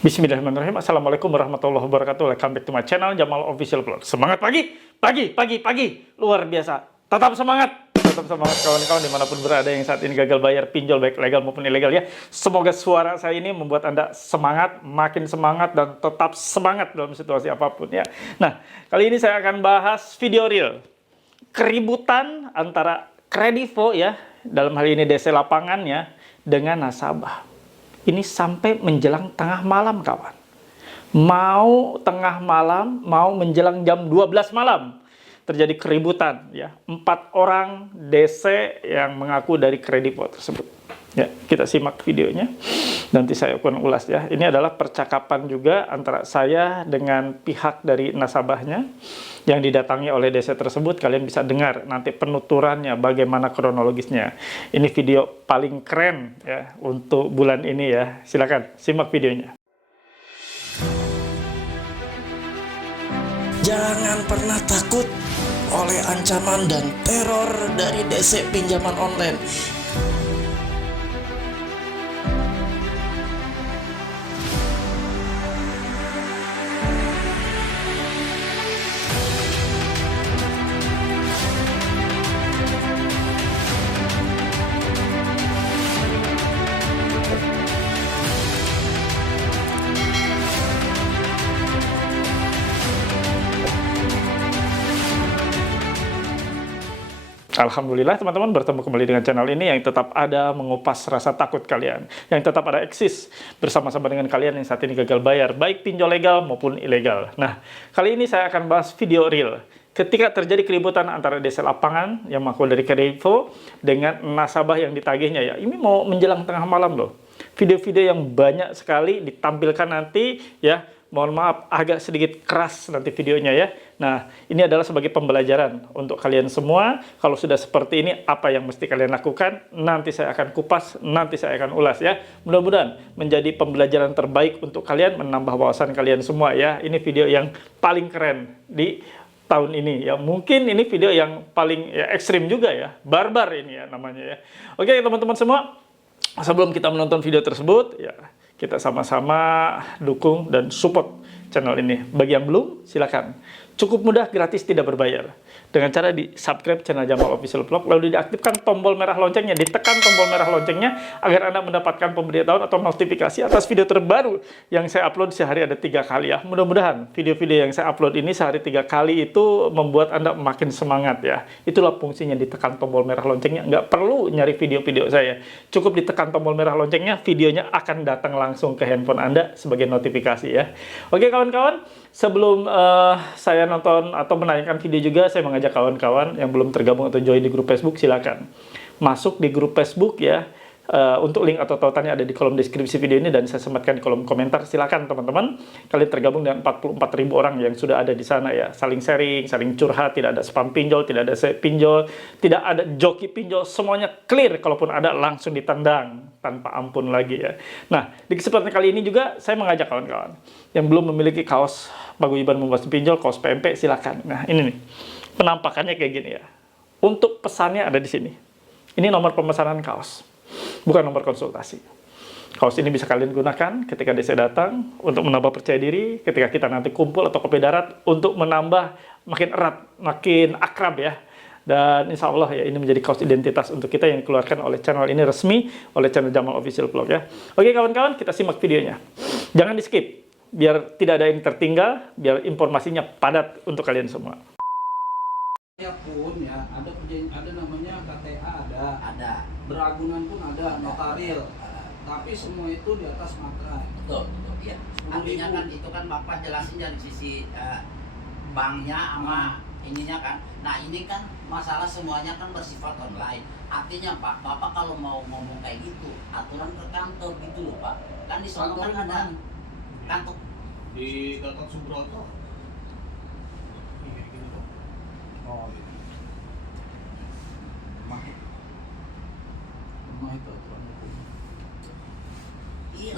Bismillahirrahmanirrahim. Assalamualaikum warahmatullahi wabarakatuh. Welcome back to my channel Jamal Official Vlog. Semangat pagi, luar biasa. Tetap semangat kawan-kawan dimanapun berada yang saat ini gagal bayar pinjol baik legal maupun ilegal ya. Semoga suara saya ini membuat Anda semangat, makin semangat dan tetap semangat dalam situasi apapun ya. Nah, kali ini saya akan bahas video real keributan antara Kredivo ya, dalam hal ini DC lapangannya dengan nasabah. Ini sampai menjelang tengah malam kawan. Mau tengah malam, mau menjelang jam 12 malam. Terjadi keributan ya. 4 orang DC yang mengaku dari Kredivo tersebut. Ya, kita simak videonya. Nanti saya akan ulas ya. Ini adalah percakapan juga antara saya dengan pihak dari nasabahnya yang didatangi oleh DC tersebut. Kalian bisa dengar nanti penuturannya bagaimana kronologisnya. Ini video paling keren ya untuk bulan ini ya. Silakan simak videonya. Jangan pernah takut oleh ancaman dan teror dari DC pinjaman online. Alhamdulillah teman-teman bertemu kembali dengan channel ini yang tetap ada mengupas rasa takut kalian, yang tetap ada eksis bersama-sama dengan kalian yang saat ini gagal bayar baik pinjol legal maupun ilegal. Nah, kali ini saya akan bahas video real ketika terjadi keributan antara DC lapangan yang mengaku dari Kredivo dengan nasabah yang ditagihnya ya. Ini mau menjelang tengah malam loh. Video-video yang banyak sekali ditampilkan nanti ya. Mohon maaf, agak sedikit keras nanti videonya ya. Nah, ini adalah sebagai pembelajaran untuk kalian semua. Kalau sudah seperti ini, apa yang mesti kalian lakukan? Nanti saya akan kupas, nanti saya akan ulas ya. Mudah-mudahan menjadi pembelajaran terbaik untuk kalian, menambah wawasan kalian semua ya. Ini video yang paling keren di tahun ini ya. Mungkin ini video yang paling ya, ekstrim juga ya. Barbar ini ya namanya ya. Oke teman-teman semua, sebelum kita menonton video tersebut ya, kita sama-sama dukung dan support channel ini. Bagi yang belum, silakan. Cukup mudah, gratis, tidak berbayar. Dengan cara di subscribe channel Jamal Official Vlog, lalu diaktifkan tombol merah loncengnya, ditekan tombol merah loncengnya, agar Anda mendapatkan pemberitahuan atau notifikasi atas video terbaru yang saya upload sehari ada 3 kali ya. Mudah-mudahan video-video yang saya upload ini sehari 3 kali itu membuat Anda makin semangat ya. Itulah fungsinya ditekan tombol merah loncengnya. Nggak perlu nyari video-video saya. Cukup ditekan tombol merah loncengnya, videonya akan datang langsung ke handphone Anda sebagai notifikasi ya. Oke kawan-kawan, sebelum saya nonton atau menanyakan video juga, saya mengajak kawan-kawan yang belum tergabung atau join di grup Facebook, silakan masuk di grup Facebook ya. Untuk link atau tautannya ada di kolom deskripsi video ini dan saya sematkan di kolom komentar. Silakan teman-teman, kalian tergabung dengan 44.000 orang yang sudah ada di sana ya. Saling sharing, saling curhat, tidak ada spam pinjol, tidak ada pinjol, tidak ada joki pinjol, semuanya clear. Kalaupun ada langsung ditendang tanpa ampun lagi ya. Nah, di kesempatan kali ini juga saya mengajak kawan-kawan yang belum memiliki kaos paguyuban membahas pinjol, kaos PMP, silakan. Nah, ini nih. Penampakannya kayak gini ya. Untuk pesannya ada di sini. Ini nomor pemesanan kaos. Bukan nomor konsultasi. Kaos ini bisa kalian gunakan ketika DC datang untuk menambah percaya diri, ketika kita nanti kumpul atau kopi darat untuk menambah makin erat, makin akrab ya. Dan insya Allah ya ini menjadi kaos identitas untuk kita yang dikeluarkan oleh channel ini resmi, oleh channel Jamal Official Vlog ya. Oke kawan-kawan, kita simak videonya. Jangan di skip, biar tidak ada yang tertinggal, biar informasinya padat untuk kalian semua. Ya pun ya ada perjanjian, ada namanya KTA, ada beragunan pun ada, notaril, tapi semua itu di atas materai. Betul, iya. Artinya kan itu kan Bapak jelasin dari sisi banknya sama ininya kan. Nah ini kan masalah semuanya kan bersifat online. Artinya Pak, Bapak kalau mau ngomong kayak gitu, aturan ke kantor gitu loh Pak. Kan di sana kan ada kantor Di Gatot Subroto. Oh, gitu. Lemah itu aturan hukum. Iya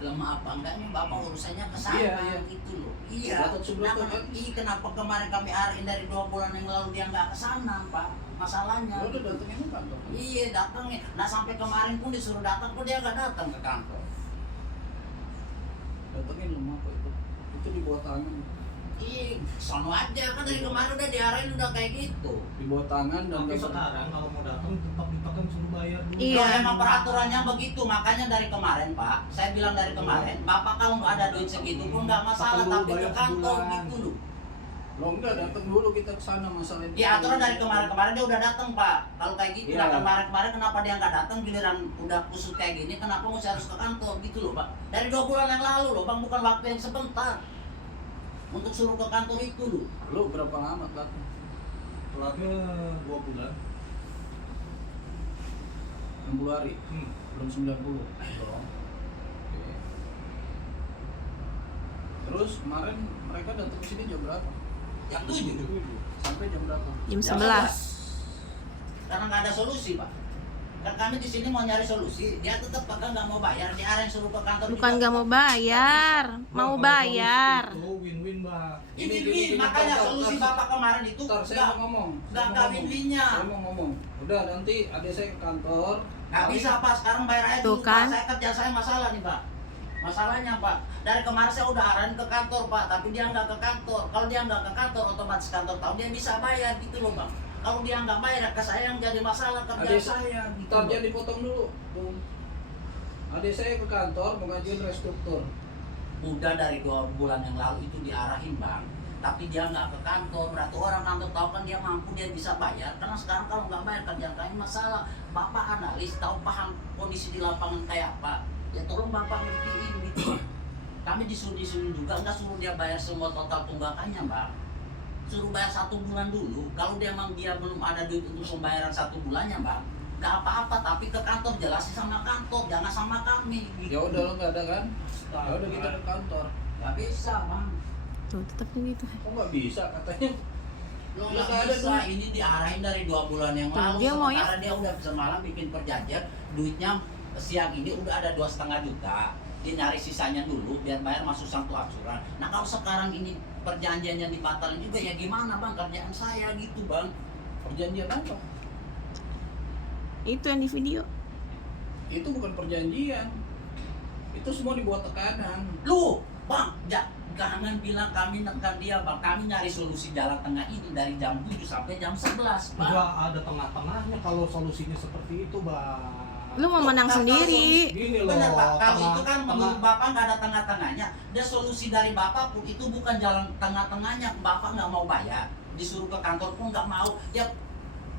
lemah apa enggaknya Bapak urusannya ke sana Iya. gitu loh. Iya. Gatot Subroto kan? Kenapa kemarin kami arahin dari 2 bulan yang lalu dia nggak ke sana Pak? Masalahnya. Lo udah datengin ke kantor? Iya datangnya. Nah sampai kemarin pun disuruh datang kok dia nggak datang ke kantor. Datengin lemah kok itu di bawah tangan. Ih, sono aja kan dari kemarin udah diarahin udah kayak gitu. Di bawah tangan dan Tapi sekarang kalau mau datang tetap ditekan suruh bayar dulu. Iya. Kalau emang peraturannya begitu, makanya dari kemarin Pak, saya bilang dari kemarin, Bapak kalau nggak ada duit segitu pun nggak masalah, Dulu tapi ke bayar kantor sebulan. gitu loh. lo enggak datang dulu kita ke sana masalah itu. Ya aturan dari kemarin-kemarin dia udah datang Pak. Kalau kayak gitu, Iya. nah kemarin-kemarin kenapa dia nggak datang, giliran udah kusut kayak gini, kenapa mesti harus ke kantor gitu loh Pak. Dari 2 bulan yang lalu loh Bang, bukan waktu yang sebentar. Untuk suruh ke kantor itu loh. Lo berapa lama telatnya? Telatnya 2 bulan. 60 hari. Belum 90. Belum. Oke. Terus kemarin mereka datang ke sini jam berapa? Jam 7. Sampai jam berapa? Jam Jam 11. Karena nggak ada solusi Pak. Kan kami di sini mau nyari solusi, dia tetap Pak nggak mau bayar, dia yang suruh ke kantor. Bukan juga. nggak mau bayar, mau bayar. Itu win-win, Bang. Ini makanya solusi Bapak kemarin itu Ntar saya mau ngomong. nggak win-winnya. Saya mau ngomong. Udah nanti adik saya ke kantor. Nggak bisa Pak, sekarang bayar aja Tuh dulu kan. Pak. Saya kerja saya masalah nih Pak. Masalahnya Pak, dari kemarin saya udah arahin ke kantor Pak, tapi dia nggak ke kantor. Kalau dia nggak ke kantor, otomatis kantor tahu dia bisa bayar gitu loh Bang. Kalau dia nggak bayar, ke saya yang jadi masalah kerja Adik saya gitu. Ntar loh. dia dipotong dulu. Tuh. Adik saya ke kantor mau ngajuin restruktur. Udah dari 2 bulan yang lalu itu diarahin Bang, tapi dia nggak ke kantor. Berarti orang kantor tahu kan dia mampu, dia bisa bayar. Karena sekarang kalau nggak bayar kerjaan kami masalah. Bapak analis, tahu paham kondisi di lapangan kayak apa. Ya tolong Bapak ngertiin gitu. Kami disuruh juga, nggak suruh dia bayar semua total tunggakannya Bang. Suruh bayar 1 bulan dulu. Kalau dia emang dia belum ada duit untuk pembayaran 1 bulannya Bang, nggak apa-apa, tapi ke kantor jelasin sama kantor, jangan sama kami. Gitu. Ya udah lo nggak ada kan? Ya udah kita ke kantor. Nggak bisa Bang. Tuh, tetap begitu. Kok nggak bisa katanya? Lo Nggak nggak ada bisa, duit. ini diarahin dari 2 bulan yang Tuh, lalu. dia mau ya? Sementara dia udah semalam bikin perjanjian, duitnya siang ini udah ada 2,5 juta. Dia nyari sisanya dulu biar bayar masuk satu angsuran. Nah kalau sekarang ini perjanjiannya dibatalin juga ya gimana Bang, kerjaan saya gitu Bang. Perjanjian apa? Itu yang di video. Itu bukan perjanjian. Itu semua dibuat tekanan. Lu Bang, jangan bilang kami nekan dia Bang. Kami nyari solusi jalan tengah ini dari jam 7 sampai jam 11 Bang. Nggak ada tengah-tengahnya kalau solusinya seperti itu, Bang. Lu mau menang Nah, kalau sendiri. Gini loh, Benar Pak, kalau tengah- itu kan menurut Bapak nggak ada tengah-tengahnya. Dan solusi dari Bapak pun itu bukan jalan tengah-tengahnya. Bapak nggak mau bayar, disuruh ke kantor pun nggak mau. Ya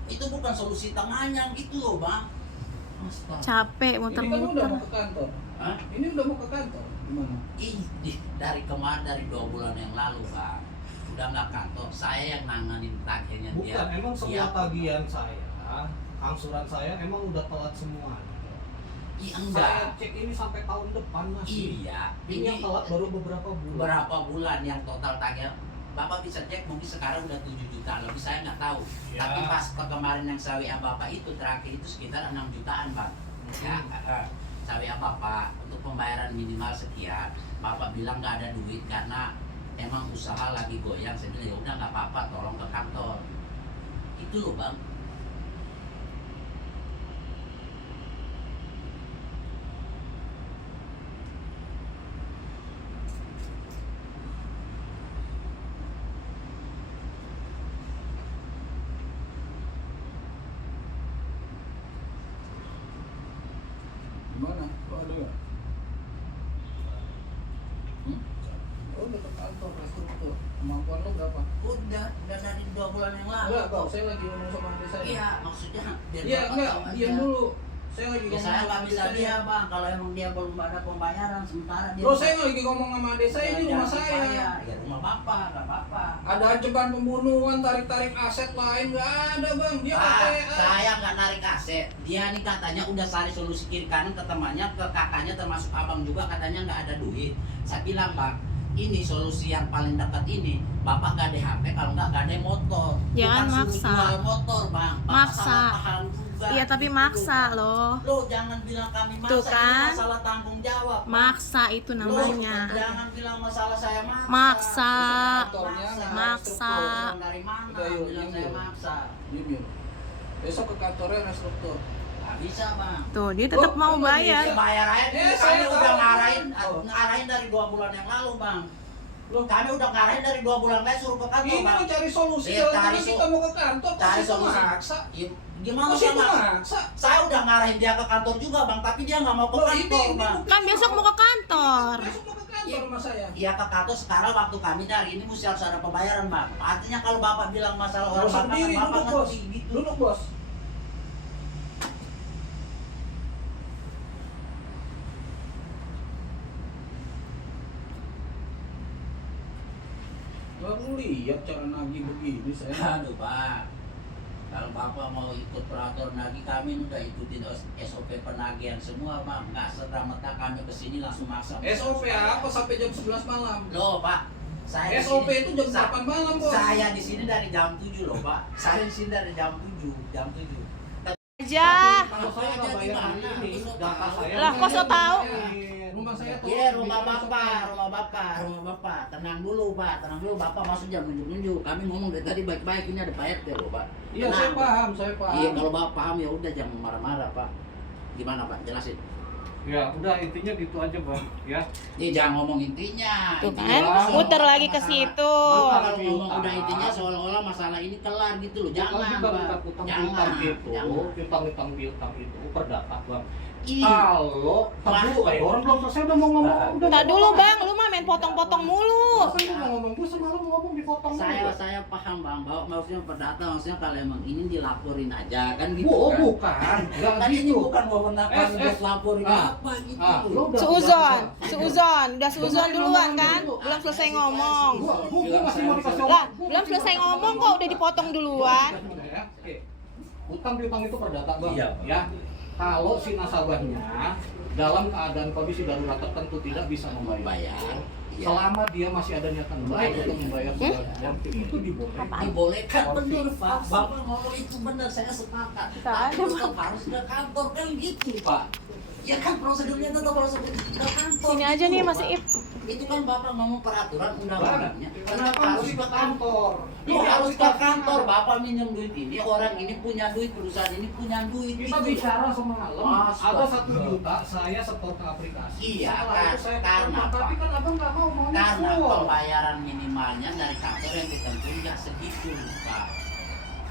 itu bukan solusi tengahnya gitu loh Bang. Astaga. Capek Ini kan udah muter-muter. mau ke kantor. Hah? Ini udah mau ke kantor. Gimana? Dari kemarin, dari 2 bulan yang lalu Bang, udah nggak kantor. Saya yang nanganin tagihnya dia. Bukan, emang semua Dia- tagihan saya, angsuran saya emang udah telat semua. Iya Saya enggak. cek ini sampai tahun depan masih. Iya. Ini yang telat baru beberapa bulan. Berapa bulan yang total tagih? Bapak bisa cek mungkin sekarang udah 7 juta lebih, saya nggak tahu. Ya. Tapi pas kemarin yang sawi Bapak itu terakhir itu sekitar 6 jutaan Bang. Ya, sawi Bapak untuk pembayaran minimal sekian. Bapak bilang nggak ada duit karena emang usaha lagi goyang. Saya bilang ya udah nggak apa-apa, tolong ke kantor. Itu loh Bang. Gimana? Lo ada nggak? Oh, udah ke kantor restruktur. Kemampuan lo berapa? Udah dari 2 bulan yang lalu. Enggak, Bang. Saya lagi ngomong sama adik saya. Iya, maksudnya biar Iya, Bapak enggak. tahu aja. Diam dulu. Saya lagi Ya ngomong saya sama nggak adik bisa saya. dia Bang, kalau emang dia belum ada pembayaran sementara dia. Bro, saya lagi ngomong sama adik saya, ini rumah saya. Ya rumah Bapak, nggak apa-apa. Ada ancaman pembunuhan, tarik-tarik aset lain, nggak ada Bang. Dia KTA. Saya nggak narik aset. Dia nih katanya udah cari solusi kiri kanan ke temannya, ke kakaknya termasuk abang juga katanya nggak ada duit. Saya bilang Bang, ini solusi yang paling dekat ini. Bapak gak ada HP, kalau nggak ada motor. Jangan Bukan suruh maksa. jual motor Bang. Bapak Maksa. salah paham juga. Iya, tapi Gitu maksa loh. loh. Lo jangan bilang kami maksa, Tuh kan. ini masalah tanggung jawab. Maksa itu Lo namanya. jangan bilang masalah saya maksa. Maksa. Kantornya Maksa. Dari mana? Udah, yuk, Bilang yuk, saya yuk. maksa. Diam, Besok ke kantornya restruktur. Nggak bisa bang. Tuh, dia tetap mau bayar. Ya, bayar aja. Eh, Kami saya udah tahu. ngarahin dari 2 bulan yang lalu bang. Kami udah ngarahin dari 2 bulan lalu suruh ke kantor Ini bang. mencari solusi, Iya, jalan-jalan cari kita mau ke kantor, Cari pasti solusi. maksa. Ya, gimana Pasti sama? maksa. Saya udah ngarahin dia ke kantor juga bang, tapi dia nggak mau ke Loh, kantor ini bang. Kan besok mau ke kantor. Besok mau ke kantor sama saya. Iya ke kantor sekarang waktu kami dari ini mesti harus ada pembayaran bang. Artinya kalau bapak bilang masalah Nggak orang usah bapak, berdiri, bapak duduk bos. ngerti gitu. Duduk bos. Baru lihat cara nagih begini saya. Aduh pak, kalau bapak mau ikut peraturan nagih kami udah ikutin SOP penagihan semua bang. Nggak serta-merta kami kesini langsung maksa. SOP apa sampai jam 11 malam? Loh pak, saya di SOP sini- itu jam sa- 8 malam bos. Saya di sini dari jam 7 loh pak. Saya di sini dari jam 7, jam 7. Aja. Kalau saya nggak bayar hari ini, data saya. Lah, kok so tahu? Rumah saya tuh. Iya rumah bapak. Tenang dulu pak, tenang dulu bapak masuk jam nunjuk-nunjuk. Kami ngomong dari tadi baik-baik, ini ada Pak RT loh pak. Iya Tenang. saya paham, saya paham. Iya kalau bapak paham ya udah jangan marah-marah pak. Gimana pak? Jelasin. Ya udah intinya gitu aja bang, ya. Ini jangan ngomong intinya. Tuh Intinya kan, masalah- muter lagi ke masalah- situ. Bapak kalau ngomong udah intinya seolah-olah masalah ini kelar gitu loh. Jangan pak. Utang itu, Jangan. utang itu perdata bang. Ih. Kalau dulu, orang belum selesai udah mau ngomong. Tak dulu bang, lu mah main potong-potong mulu. Saya mau ngomong, gue semalam ngomong dipotong. Saya paham bang, bahwa maksudnya perdata maksudnya kalau emang ini dilaporin aja kan gitu Oh kan. bukan, nggak Tadi ini gitu. bukan wewenang buat laporin Ah. apa gitu. Lo udah- Seuzon, udah seuzon duluan kan? Belum selesai ngomong. Gua masih mau dikasih Lah, belum selesai ngomong kok udah dipotong duluan. Ya, oke. Utang piutang itu perdata bang. Iya. Ya. Kalau si nasabahnya dalam keadaan kondisi darurat tertentu tidak bisa membayar, Iya. selama dia masih ada niatan baik untuk membayar sebagian, itu dibolehkan. Dibolehkan bener pak. Bapak ngomong itu bener, saya sepakat. Tak Tapi ada, tetap harus ke kantor kan gitu pak. Ya kan prosedurnya tetap harus ke kantor. Sini aja gitu, nih Mas Pak. Iip. Itu kan bapak ngomong peraturan undang-undangnya. Tetap Kenapa harus mesti ke ke kantor. kantor? Dia harus ke kantor. Bapak minjem duit ini, orang ini punya duit, perusahaan ini punya duit. Kita gitu. bicara semalam, Astaga. ada 1 juta saya setor ke aplikasi. Iya, Setelah itu saya karena keluar. Tapi kan abang nggak mau maunya Karena full. pembayaran minimalnya dari kantor yang ditentuin nggak segitu, Pak.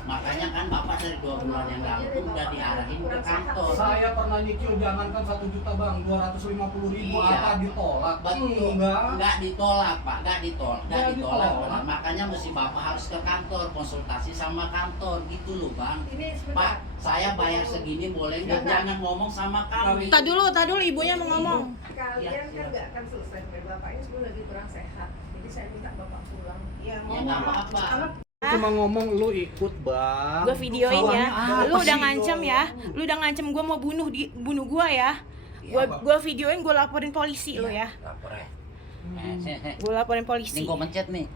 Makanya kan Bapak dari 2 bulan yang lalu tuh udah diarahin ke kantor. Saya pernah nyicil jangankan 1 juta bang, 250.000 Iya. apa ditolak? Betul. Enggak. Nggak ditolak, Pak. Nggak ditolak. Nggak ditolak. Benar. Makanya mesti Bapak harus ke kantor, konsultasi sama kantor gitu loh, Bang. Pak, saya bayar segini boleh nggak? Jangan ngomong sama kami. Tak dulu ibunya mau ngomong. Kalian kan nggak akan selesai sampai bapak ini sebenarnya lagi kurang sehat, jadi saya minta bapak pulang. Ya Ya nggak apa-apa. Cuma ngomong lu ikut bang. Gue videoin ya. Soalnya Lu apa udah sih, ngancem Dong? ya. Lu udah ngancem gue mau bunuh gue ya. Gue videoin, gue laporin polisi lo ya. Lapor ya. Gue laporin Ini polisi. gua mencet nih.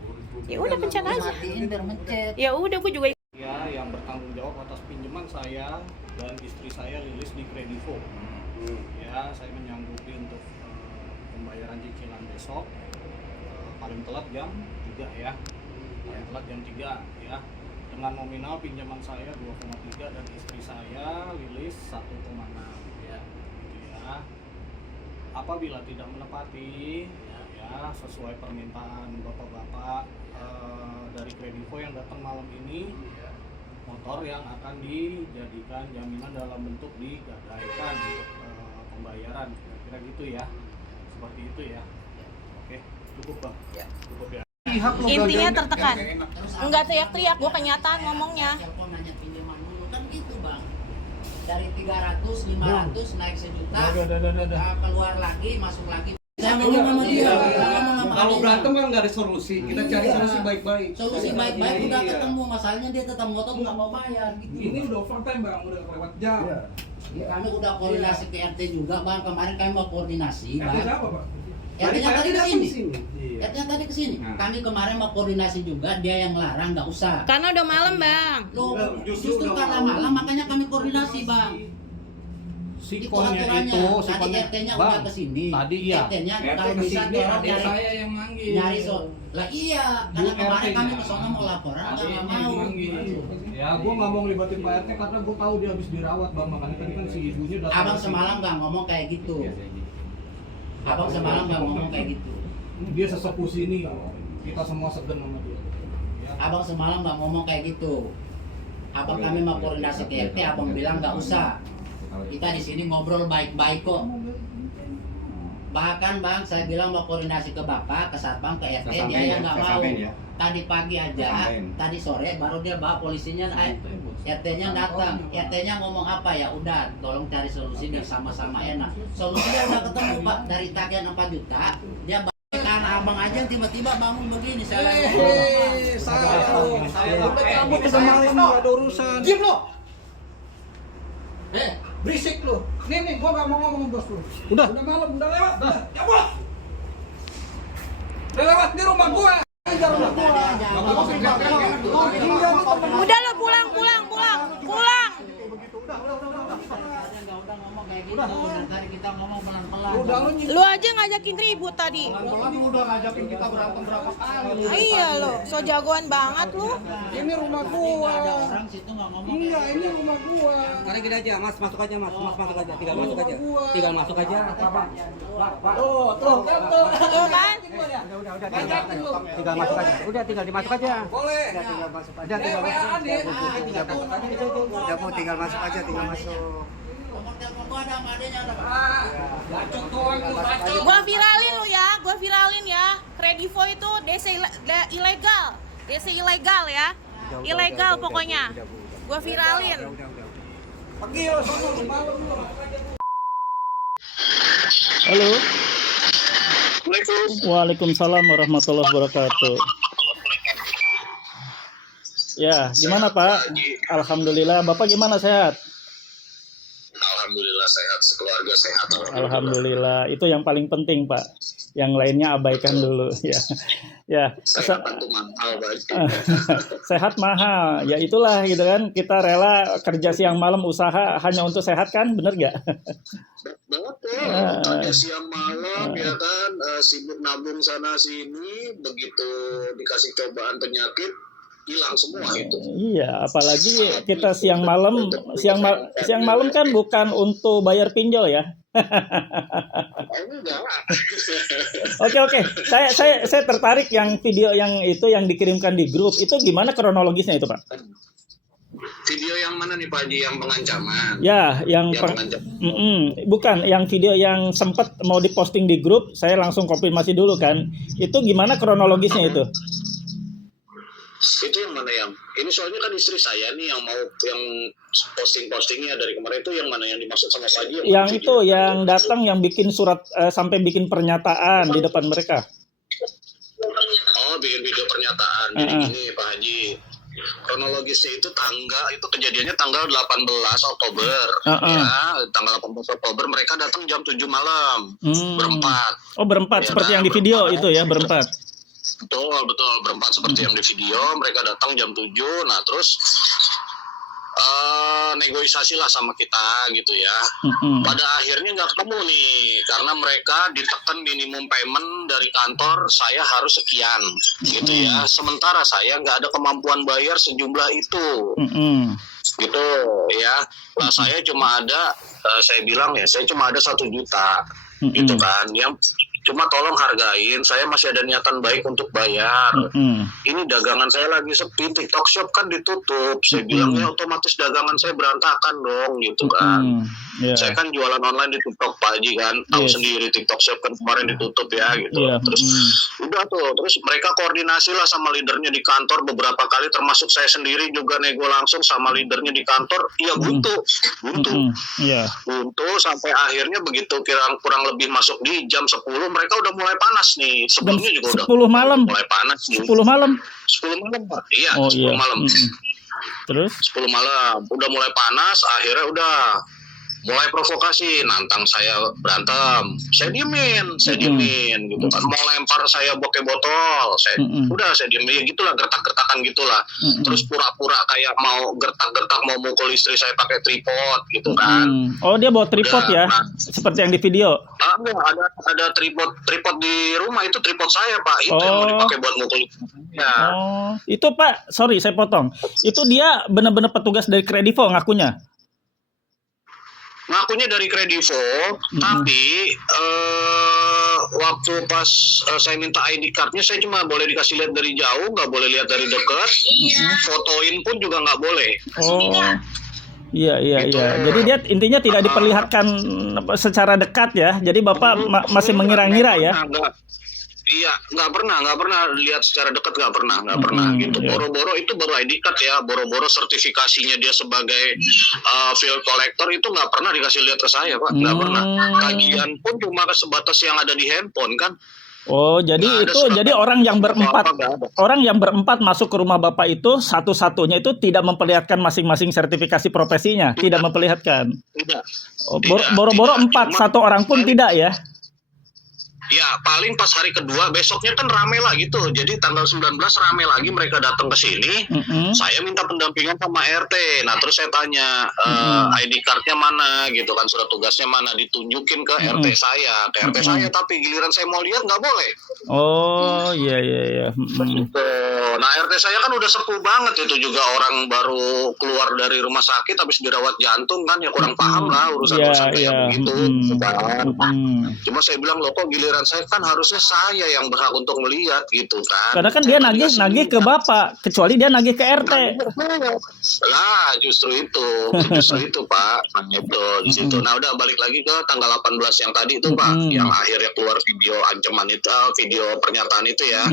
Ya udah pencet aja. Matiin biar mencet. Ya udah gue juga Ya, yang bertanggung jawab atas pinjaman saya dan istri saya Lilis di Kredivo. Ya, saya menyanggupi untuk pembayaran cicilan besok. Paling telat jam 3 ya. Paling telat jam 3 ya. Dengan nominal pinjaman saya 2,3 dan istri saya Lilis 1,6 ya. Gitu ya. Apabila tidak menepati ya sesuai permintaan bapak-bapak dari Kredivo yang datang malam ini, motor yang akan dijadikan jaminan dalam bentuk digadaikan untuk pembayaran, kira-kira gitu ya, seperti itu ya. Oke, cukup bang. Ya. Cukup ya. intinya tertekan. Terus Enggak teriak-teriak, gue kenyataan ngomongnya. Telepon nanya pinjaman dulu kan gitu bang. Dari 300, 500 naik sejuta, keluar lagi, masuk lagi. Saya ngomong sama dia. Saya ngomong sama Kalau dia. berantem kan nggak ada solusi, kita cari Iya. solusi baik-baik. Solusi baik-baik udah Iya. ketemu, masalahnya dia tetap ngotot nggak mau bayar gitu. Ini udah overtime bang, udah lewat jam. Ya, kami udah koordinasi ke RT juga bang. Kemarin kami mau koordinasi RT bang. siapa pak? RT-nya tadi datang kesini. di sini. RT-nya tadi kesini. Nah. Kami kemarin mau koordinasi juga, dia yang larang nggak usah. Karena udah malam bang. Loh, Justru justru udah karena malam. malam makanya kami koordinasi bang. sikonnya aturannya. itu, Tadi sikonnya RT-nya Bang, udah kesini. tadi iya. RT-nya RT kalau bisa kesini, tolong adik nyari, saya yang manggil. nyari lah iya, karena Bu kemarin RT-nya. kami ke sono mau laporan, Adiknya nggak yang mau. manggil. Ya, gua nggak mau ngelibatin Pak RT karena gua tahu dia habis dirawat, Bang. Makanya tadi kan si ibunya datang. Abang ke sini. semalam nggak ngomong kayak gitu. Abang semalam nggak ngomong kayak gitu. Dia sesepuh sini, kita semua segen sama dia. Ya. Abang semalam nggak ngomong kayak gitu. Abang kami mau koordinasi ke RT, abang bilang nggak usah. Kita di sini ngobrol baik-baik kok. Bahkan Bang, saya bilang mau koordinasi ke Bapak, ke Satpam, ke RT, dia yang nggak mau. Tadi pagi aja, tadi sore baru dia bawa polisinya, RT-nya datang. RT-nya ngomong apa ya? Udah, tolong cari solusi biar sama-sama enak. Solusinya udah ketemu Pak, dari tagihan 4 juta, dia karena abang aja yang tiba-tiba bangun begini. Saya Kamu udah malam nggak ada urusan. Diam lo. Berisik lo. Nih, gua nggak mau ngomong bos lo. Udah malam, udah lewat. Ya bos. Udah lewat di rumah gua. Aja rumah gua. Udah lo pulang. udah ngomong kayak gitu. Dan tadi kita ngomong pelan-pelan. Lu aja ngajakin ribut tadi. Pelan-pelan udah ngajakin kita berantem berapa kali. Iya lo, so jagoan banget lu. Ini rumah Tadi gua. nggak ada orang situ nggak ngomong. Iya, kayak ini gitu. rumah gua. Sekarang gini aja, Mas masuk aja, Mas masuk aja, tinggal masuk aja, Gua. tinggal masuk aja. Tuh. Tuh kan? Udah, tinggal masuk aja, udah tinggal dimasuk aja. Boleh. Tinggal masuk aja, tinggal masuk aja. Udah mau tinggal masuk aja, tinggal masuk. Nomor telepon gua ada sama adanya ada Pak. Bacot doang lu, bacot. Gua viralin ya. Kredivo itu DC ilegal. DC ilegal ya. Ilegal pokoknya. Gua viralin. Pergi lo sono malam lu. Halo. Waalaikumsalam warahmatullahi wabarakatuh. Ya, gimana Pak? Alhamdulillah. Bapak gimana, sehat? Alhamdulillah sehat, sekeluarga sehat. Alhamdulillah. Itu yang paling penting, Pak. Yang lainnya abaikan dulu. Ya, ya. Sehat itu mahal, Pak. Sehat mahal. Ya itulah gitu kan. Kita rela kerja siang malam usaha hanya untuk sehat kan? Bener nggak? Betul. Tadi siang malam ya kan, sibuk nabung sana sini, begitu dikasih cobaan penyakit, hilang semua itu. Iya, apalagi kita siang malam kan bukan untuk bayar pinjol ya. Enggak. Oke. Saya tertarik yang video yang itu yang dikirimkan di grup. Itu gimana kronologisnya itu, Pak? Video yang mana nih Pak Haji, yang pengancaman? Ya, bukan yang video yang sempat mau diposting di grup. Saya langsung konfirmasi dulu kan. Itu gimana kronologisnya itu? Itu yang mana yang ini, soalnya kan istri saya nih yang postingnya dari kemarin, itu yang mana yang dimaksud sama Pak Haji? Yang itu yang datang yang bikin surat sampai bikin pernyataan di depan mereka. Oh, bikin video pernyataan. Jadi gini Pak Haji, kronologisnya itu kejadiannya tanggal 18 Oktober. Ya, tanggal 18 Oktober mereka datang jam 7 malam. Berempat. Oh, berempat Ya, seperti yang di video itu ya, berempat. Betul, berempat seperti yang di video. Mereka datang jam 7. Nah, terus negosiasi lah sama kita gitu ya. Pada akhirnya nggak ketemu nih, karena mereka ditekan minimum payment dari kantor, saya harus sekian gitu ya. Sementara saya nggak ada kemampuan bayar sejumlah itu. Gitu ya. Nah, saya cuma ada, saya bilang ya, saya cuma ada 1 juta gitu kan, yang cuma tolong hargain, saya masih ada niatan baik untuk bayar. Ini dagangan saya lagi sepi, TikTok Shop kan ditutup. Saya bilang ya otomatis dagangan saya berantakan dong gitu kan. Saya kan jualan online di TikTok Pak Haji kan, tahu sendiri TikTok Shop kan kemarin ditutup ya gitu. Terus udah tuh, terus mereka koordinasi lah sama leadernya di kantor beberapa kali, termasuk saya sendiri juga nego langsung sama leadernya di kantor. Iya buntu sampai akhirnya begitu kurang lebih masuk di jam 10 mereka udah mulai panas nih. Sebelumnya juga udah 10 malam. Mulai panas nih. 10 malam. 10 malam Pak. Iya, 10 malam. Terus 10 malam udah mulai panas, akhirnya udah mulai provokasi, nantang saya berantem, saya diemin gitu kan, mau lempar saya pakai botol, saya diemin, ya gitulah, gertak-gertakan gitulah, terus pura-pura kayak mau gertak-gertak mau mukul istri saya pakai tripod gitu kan. Oh, dia bawa tripod ya, seperti yang di video. Ada tripod di rumah, itu tripod saya Pak, itu yang mau dipakai buat mukul ya. Oh, itu Pak, sorry saya potong, itu dia benar-benar petugas dari Kredivo ngakunya. Ngakunya dari Kredivo, tapi waktu pas saya minta ID card-nya, saya cuma boleh dikasih lihat dari jauh, nggak boleh lihat dari dekat, fotoin pun juga nggak boleh. Oh, iya. Jadi dia intinya tidak diperlihatkan secara dekat ya. Jadi Bapak masih mengira-ngira ya? Iya, nggak pernah lihat secara dekat, nggak pernah gitu. Boro-boro itu baru ID card ya, boro-boro sertifikasinya dia sebagai field collector itu nggak pernah dikasih lihat ke saya Pak, nggak pernah. Tagihan pun cuma sebatas yang ada di handphone kan. Oh, jadi orang yang berempat masuk ke rumah Bapak itu satu-satunya itu tidak memperlihatkan masing-masing sertifikasi profesinya, tidak memperlihatkan. Tidak. Oh, boro-boro 4, satu orang pun tidak ya? Ya, paling pas hari kedua, besoknya kan rame lah gitu. Jadi tanggal 19 rame lagi mereka datang ke sini. Saya minta pendampingan sama RT. Nah, terus saya tanya ID card-nya mana gitu kan, surat tugasnya mana, ditunjukin ke RT saya. Ke RT saya, tapi giliran saya mau lihat nggak boleh. Oh, iya. Gitu. Nah, RT saya kan udah sepuh banget, itu juga orang baru keluar dari rumah sakit habis dirawat jantung kan, ya kurang paham lah urusan-urusan kayak begitu. Cuma saya bilang, loh kok giliran saya, kan harusnya saya yang berhak untuk melihat gitu kan. Karena kan dia nagih ke Bapak, kecuali dia nagih ke RT. Lah, justru itu Pak, itu di situ. Nah, udah balik lagi ke tanggal 18 yang tadi itu Pak, yang akhirnya keluar video ancaman itu, video pernyataan itu ya.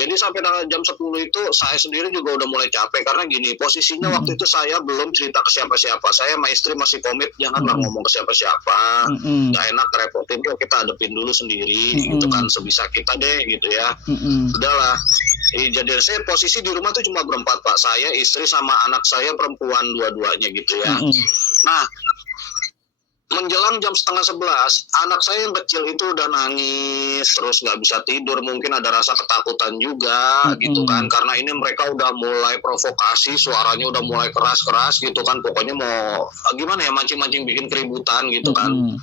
Jadi sampai jam 10 itu saya sendiri juga udah mulai capek, karena gini, posisinya waktu itu saya belum cerita ke siapa-siapa. Saya sama istri masih komit, janganlah ngomong ke siapa-siapa. Gak enak repotin, kok kita hadepin dulu sendiri gitu kan, sebisa kita deh gitu ya. Udahlah. Jadi saya posisi di rumah tuh cuma berempat Pak, saya, istri sama anak saya perempuan dua-duanya gitu ya. Nah, menjelang jam 10:30, anak saya yang kecil itu udah nangis terus, nggak bisa tidur, mungkin ada rasa ketakutan juga gitu kan, karena ini mereka udah mulai provokasi, suaranya udah mulai keras-keras gitu kan, pokoknya mau gimana ya, mancing-mancing bikin keributan gitu kan.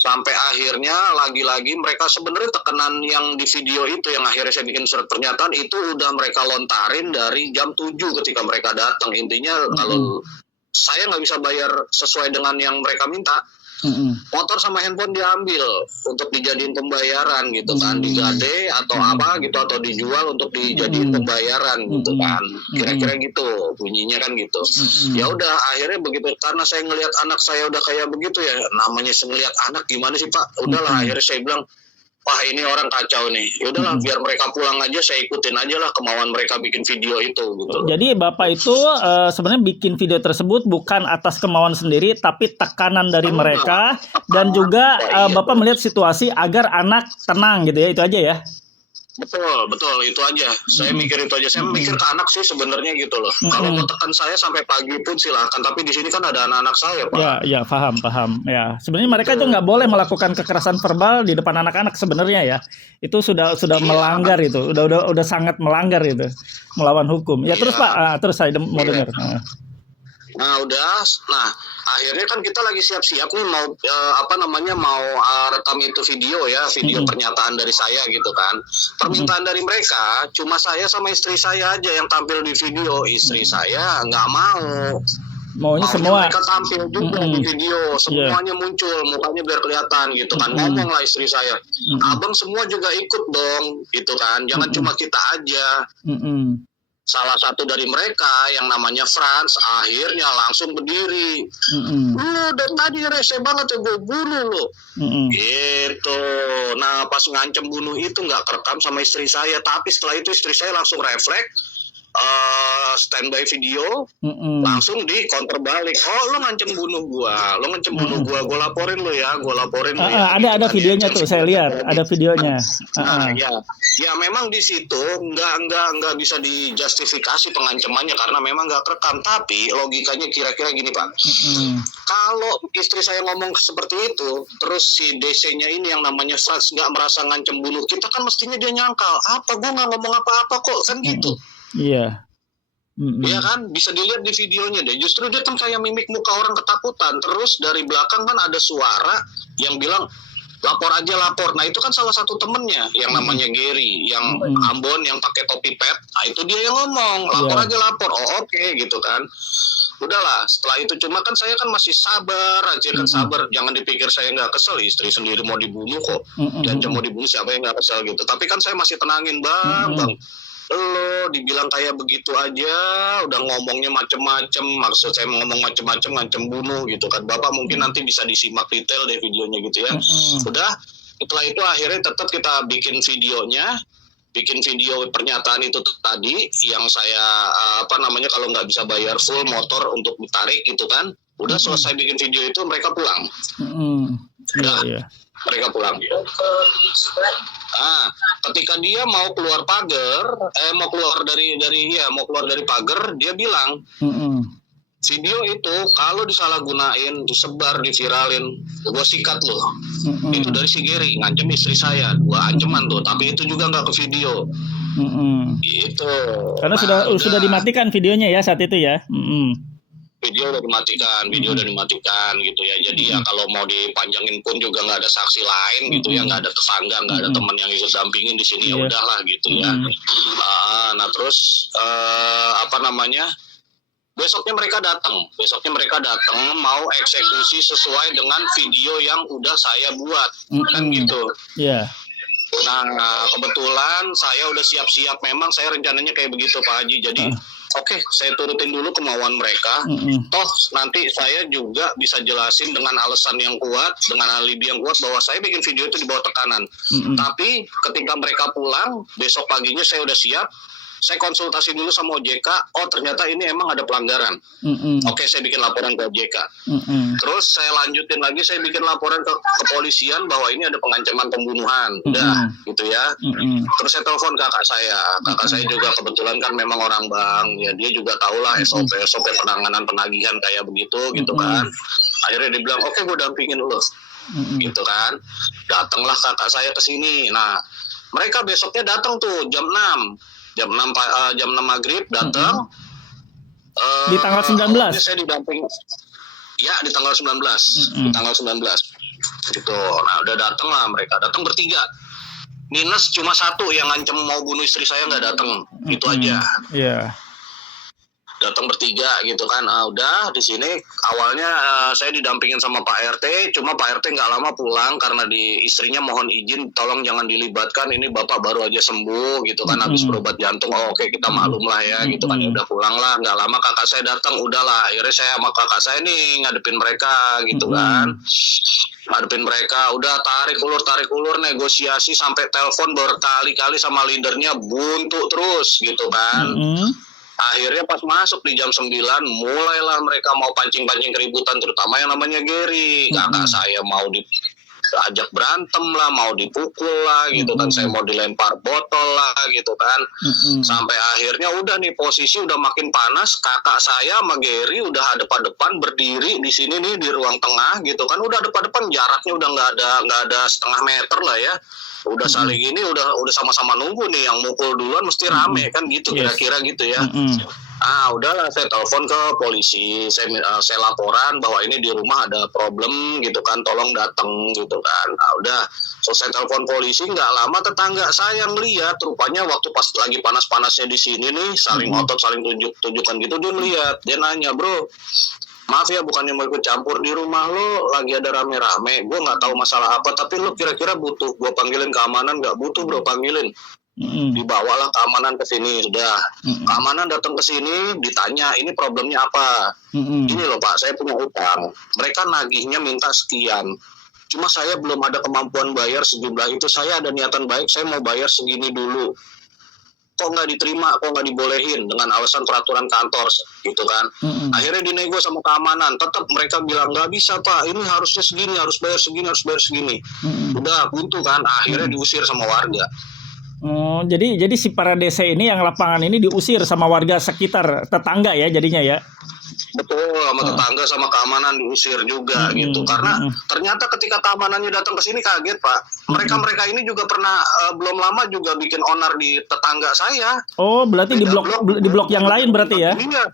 Sampai akhirnya lagi-lagi mereka sebenarnya tekanan yang di video itu, yang akhirnya saya bikin surat pernyataan itu, udah mereka lontarin dari jam 7 ketika mereka datang. Intinya kalau saya nggak bisa bayar sesuai dengan yang mereka minta, motor sama handphone diambil untuk dijadiin pembayaran gitu kan, digade atau apa gitu, atau dijual untuk dijadiin pembayaran gitu kan, kira-kira gitu bunyinya kan gitu. Ya udah, akhirnya begitu, karena saya ngelihat anak saya udah kayak begitu ya, namanya ngelihat anak gimana sih Pak, udahlah akhirnya saya bilang, wah ini orang kacau nih, yaudahlah biar mereka pulang aja, saya ikutin aja lah kemauan mereka bikin video itu gitu. Jadi Bapak itu sebenarnya bikin video tersebut bukan atas kemauan sendiri, tapi tekanan dari mereka, dan juga Bapak melihat situasi agar anak tenang gitu ya, itu aja ya? Betul, itu aja. Saya mikir itu aja. Saya mikir ke anak sih sebenarnya gitu loh. Kalau mau tekan saya sampai pagi pun silahkan, tapi di sini kan ada anak-anak saya Pak. Ya, paham. Ya, sebenarnya mereka itu nggak boleh melakukan kekerasan verbal di depan anak-anak sebenarnya ya. Itu sudah melanggar itu. Udah sangat melanggar itu, melawan hukum. Ya terus Pak, terus saya mau dengar. Nah udah, akhirnya kan kita lagi siap-siap nih mau mau rekam itu video ya, video pernyataan dari saya gitu kan. Permintaan dari mereka cuma saya sama istri saya aja yang tampil di video, istri saya nggak mau. Maunya semua mereka tampil juga di video, semuanya muncul, mukanya biar kelihatan gitu kan. Ngomong lah istri saya, abang semua juga ikut dong gitu kan, jangan cuma kita aja. Salah satu dari mereka yang namanya Franz akhirnya langsung berdiri. Lu dari tadi rese banget ya, gue bunuh lu. Gitu. Nah pas ngancem bunuh itu nggak kerekam sama istri saya, tapi setelah itu istri saya langsung refleks, standby video, langsung di counter balik. Oh, lo ngancem bunuh gua, gua laporin lo ya, Ada videonya tuh, saya lihat ada videonya. Ya memang di situ nggak bisa dijustifikasi pengancamannya karena memang nggak kerekam. Tapi logikanya kira-kira gini Pak, kalau istri saya ngomong seperti itu, terus si DC-nya ini yang namanya Frans nggak merasa ngancem bunuh kita, kan mestinya dia nyangkal, apa gua nggak ngomong apa-apa kok, kan gitu. Iya. Iya kan, bisa dilihat di videonya deh. Justru dia kan kayak mimik muka orang ketakutan. Terus dari belakang kan ada suara yang bilang lapor aja lapor. Nah itu kan salah satu temennya yang namanya Gary, yang Ambon yang pakai topi pet. Nah itu dia yang ngomong lapor aja lapor. Oh oke, gitu kan. Udahlah, setelah itu cuma kan saya kan masih sabar aja kan sabar. Jangan dipikir saya nggak kesel, istri sendiri mau dibunuh kok. Dan mau dibunuh siapa yang nggak kesel gitu. Tapi kan saya masih tenangin bang. Lo dibilang kayak begitu aja, udah ngomongnya macem-macem, maksud saya ngomong macem-macem, ngancem bunuh gitu kan. Bapak mungkin nanti bisa disimak detail deh videonya gitu ya. Udah, setelah itu akhirnya tetap kita bikin videonya, bikin video pernyataan itu tadi, yang saya kalau nggak bisa bayar full motor untuk ditarik gitu kan. Udah selesai bikin video itu mereka pulang. Udah. Mereka pulang. Ketika dia mau keluar pagar, mau keluar dari pagar, dia bilang, video itu kalau disalahgunain, disebar, diviralin, gue sikat loh. Itu dari si Gary, ngancem istri saya, gue ancaman tuh, tapi itu juga nggak ke video. Itu. Karena sudah dimatikan videonya ya saat itu ya. Video udah dimatikan gitu ya. Jadi ya kalau mau dipanjangin pun juga nggak ada saksi lain gitu ya, nggak ada tetangga, nggak ada teman yang ikut dampingin di sini, ya udahlah gitu ya. Nah terus besoknya mereka datang mau eksekusi sesuai dengan video yang udah saya buat kan gitu. Nah kebetulan saya udah siap-siap, memang saya rencananya kayak begitu Pak Haji. Jadi oke, saya turutin dulu kemauan mereka. Toh nanti saya juga bisa jelasin dengan alasan yang kuat, dengan alibi yang kuat bahwa saya bikin video itu di bawah tekanan. Tapi ketika mereka pulang, besok paginya saya udah siap. Saya konsultasi dulu sama OJK. Oh ternyata ini emang ada pelanggaran. Oke, saya bikin laporan ke OJK. Terus saya lanjutin lagi, saya bikin laporan ke kepolisian bahwa ini ada pengancaman pembunuhan. Udah, gitu ya. Terus saya telepon kakak saya. Kakak saya juga kebetulan kan memang orang bank. Ya dia juga tahulah SOP penanganan penagihan kayak begitu, gitu kan. Akhirnya dia bilang, oke gue dampingin lo. Gitu kan. Datanglah kakak saya ke sini. Nah, mereka besoknya datang tuh jam 6 maghrib datang. Di tanggal 19. Saya didamping. Ya, di tanggal 19. Di tanggal 19. Gitu. Nah, udah datang lah mereka. Datang bertiga. Minus cuma satu yang ngancem mau bunuh istri saya nggak datang. Itu aja. Datang bertiga gitu kan. Udah di sini awalnya saya didampingin sama Pak RT, cuma Pak RT nggak lama pulang karena istrinya mohon izin tolong jangan dilibatkan, ini bapak baru aja sembuh gitu kan, habis berobat jantung. Oke, kita maklum lah ya gitu kan. Ya udah pulang lah, nggak lama kakak saya datang, udahlah akhirnya saya sama kakak saya nih ngadepin mereka gitu kan. Ngadepin mereka, udah tarik ulur negosiasi sampai telepon berkali-kali sama leadernya, buntu terus gitu kan. Akhirnya pas masuk di jam 9, mulailah mereka mau pancing-pancing keributan, terutama yang namanya Gary. Kakak saya mau diajak berantem lah, mau dipukul lah gitu kan, saya mau dilempar botol lah gitu kan. Sampai akhirnya udah nih posisi udah makin panas, kakak saya sama Gary udah depan-depan berdiri di sini nih di ruang tengah gitu kan, udah depan-depan, jaraknya udah nggak ada setengah meter lah ya. Udah saling ini udah sama-sama nunggu nih, yang mukul duluan mesti rame kan gitu, kira-kira gitu ya. Udahlah saya telepon ke polisi, saya laporan bahwa ini di rumah ada problem gitu kan, tolong datang gitu kan. Udah selesai telepon polisi, nggak lama tetangga saya melihat, rupanya waktu pas lagi panas-panasnya di sini nih, saling otot, saling tunjukan gitu, dia melihat, dia nanya, bro, maaf ya bukannya mau ikut campur, di rumah lo lagi ada rame-rame, gue nggak tahu masalah apa, tapi lo kira-kira butuh gue panggilin keamanan nggak? Butuh bro, panggilin. Dibawalah keamanan ke sini, sudah. Keamanan datang ke sini, ditanya ini problemnya apa. Ini loh Pak, saya punya utang, mereka nagihnya minta sekian, cuma saya belum ada kemampuan bayar sejumlah itu. Saya ada niatan baik, saya mau bayar segini dulu. kok nggak diterima, kok nggak dibolehin dengan alasan peraturan kantor gitu kan. Akhirnya dinego sama keamanan, tetap mereka bilang nggak bisa Pak, ini harusnya segini, harus bayar segini, harus bayar segini. Udah buntu kan, akhirnya diusir sama warga. Oh, jadi si para DC ini yang lapangan ini diusir sama warga sekitar tetangga ya jadinya ya. Betul, sama tetangga sama keamanan diusir juga gitu. Karena ternyata ketika keamanannya datang ke sini kaget Pak. Mereka ini juga pernah belum lama juga bikin onar di tetangga saya. Oh, berarti di blok yang lain berarti ya? Iya.